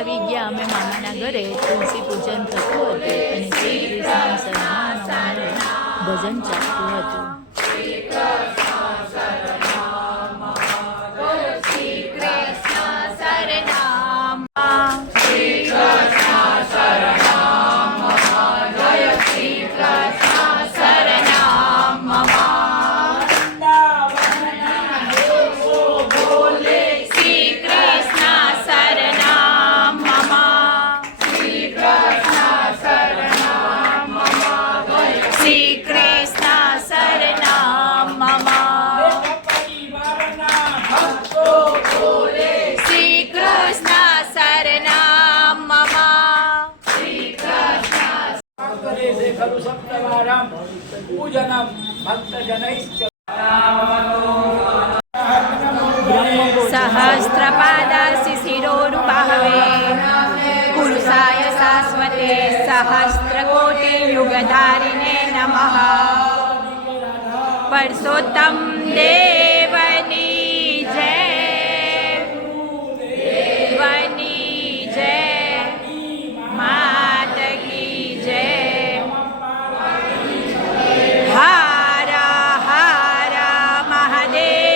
આવી ગયા અમે મામાના ઘરે. તુલસી પૂજન થતું હતું અને શ્રી કૃષ્ણ શરણામનું ભજન ચાલતું હતું. पूजनम भक्तजनैश्च सहस्रपादासि शिरोरुबाहवे पुरुषाय शाश्वते सहस्रकोटियुगधारिणे नमः। परसोत्तम देवनी जय, देवनी जय, मात की जय। हर हर महादेव।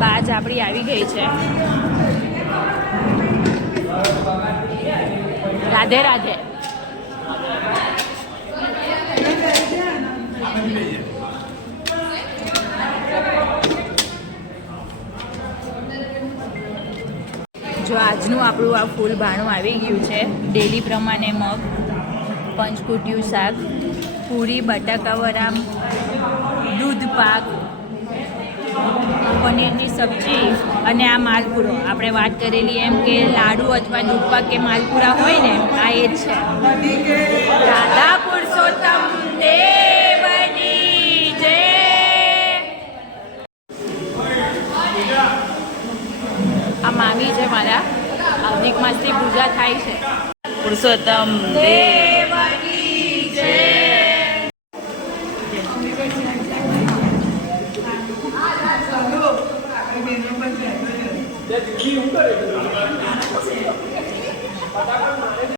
બાજ આપણી આવી ગઈ છે. રાધે રાધે. જો આજનું આપણું આ ફૂલ ભાણું આવી ગયું છે. ડેલી પ્રમાણે મગ, પંચકુટિયું શાક, પૂરી, બટાકાવડા, દૂધ પાક, પનીરની સબ્જી અને આ માલપુરો. આપણે વાત કરેલી એમ કે લાડુ અથવા દૂધપાક કે માલપુરા હોય ને, આ એ જ છે. રાધા પુરુષોત્તમ દેવની જય. આ મામી છે મારા. અધિક માસની પૂજા થાય છે. પુરુષોત્તમ દેવની જય.